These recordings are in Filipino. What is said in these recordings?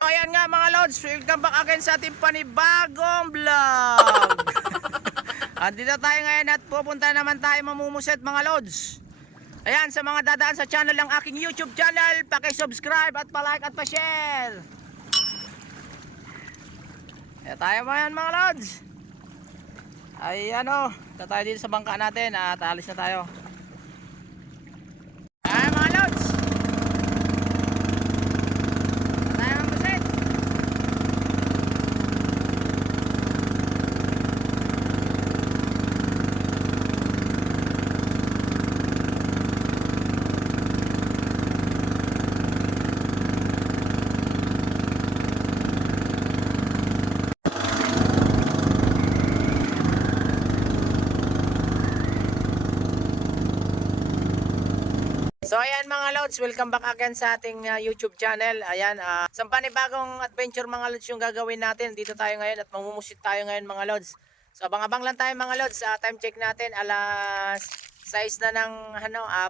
Ayan nga mga lods, welcome back again sa ating panibagong vlog. Andito tayo ngayon at pupunta naman tayo mamumuset mga lods. Ayan, sa mga dadaan sa channel ng aking YouTube channel, paki-subscribe at pa-like at pa-share. Ayan tayo mga lods. Ay ano, tayo dito sa bangka natin at alis na tayo. Ayan mga lods. Tayo mamuset. So ayan mga lods, welcome back again sa ating YouTube channel. Ayan, isang panibagong adventure mga lods yung gagawin natin. Dito tayo ngayon at mamumusit tayo ngayon mga lods. So abang-abang lang tayo mga lods. Time check natin alas 6 na ng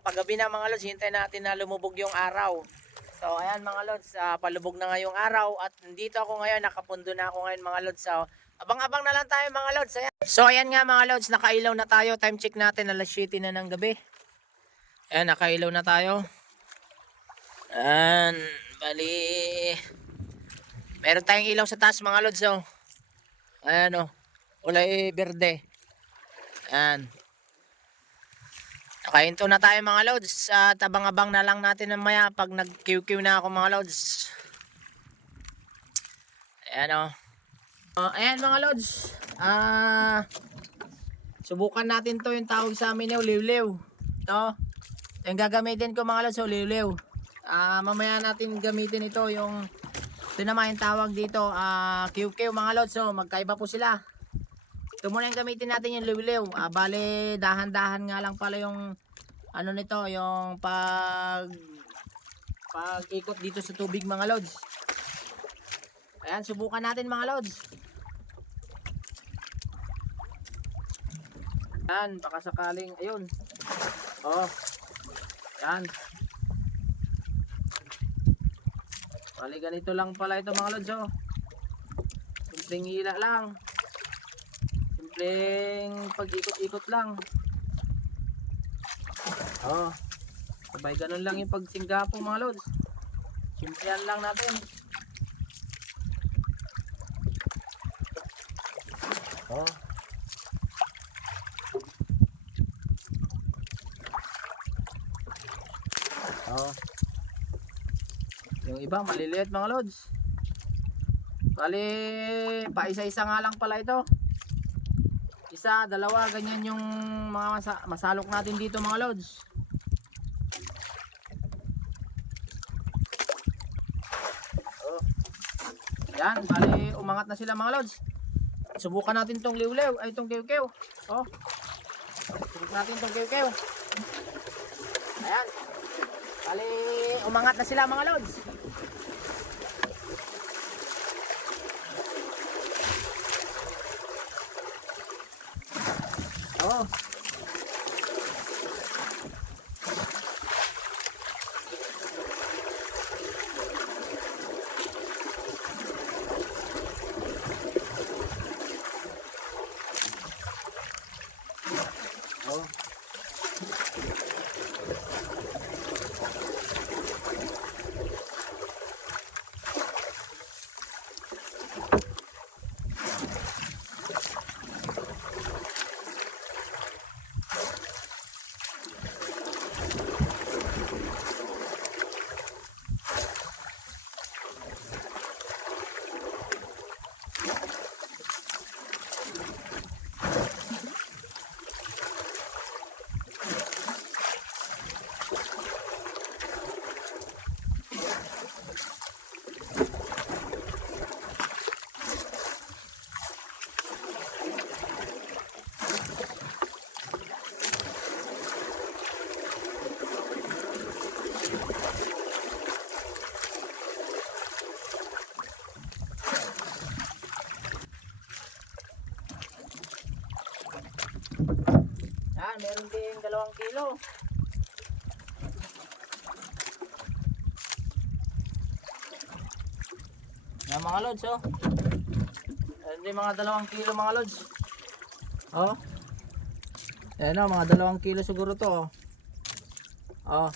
paggabi na mga lods. Hintayin natin na lumubog yung araw. So ayan mga lods, palubog na ngayong araw at nandito ako ngayon, nakapundo na ako ngayon mga lods. So abang-abang na lang tayo mga lods. Ayan. So ayan nga mga lods, nakailaw na tayo. Time check natin alas 7 na ng gabi. Ayan, nakailaw na tayo. Ayan, bali. Meron tayong ilaw sa taas mga lods. Oh. Ayan o, kulay berde. Ayan. Nakahinto na tayo mga lods. At abang-abang na lang natin mamaya pag nag-QQ na ako mga lods. Ayan o. Ayan mga lods. Subukan natin to, yung tawag sa amin yung liw-liw. Ito. Yung gagamitin ko mga lods, liw-liw. Mamaya natin gamitin ito, yung ito naman yung tawag dito, QQ mga lods. So magkaiba po sila. Ito muna yung gamitin natin, yung liw-liw. Bale dahan-dahan nga lang pala yung ano nito, yung pag ikot dito sa tubig mga lods. Ayan, subukan natin mga lods. Ayan, baka sakaling ayun. Oh. Yan. Bali ganito lang pala ito mga lods. Oh. Simpleng hila lang. Simpleng pag-ikot-ikot lang. Oh. Sabay ganun lang yung pagsingga po mga lods. Simplihan lang natin. Oh. Oh. Yung iba maliliit mga lods. Bali pa isa-isa nga lang pala ito. Isa, dalawa, ganyan yung mga masalok natin dito mga lods. Oh. Yan, bali umangat na sila mga lods. Subukan natin tong liw-liw, ay tong kiw-kiw. Oh. Subukan natin tong kiw-kiw. Ayan. Bali, umangat na sila mga lods. Oh. Oh. Yan, meron din 2 kilo. Yan mga lods, oh. Hindi mga 2 kilo mga lods. Oh. Ayan o, mga 2 kilo siguro to, oh. Oh.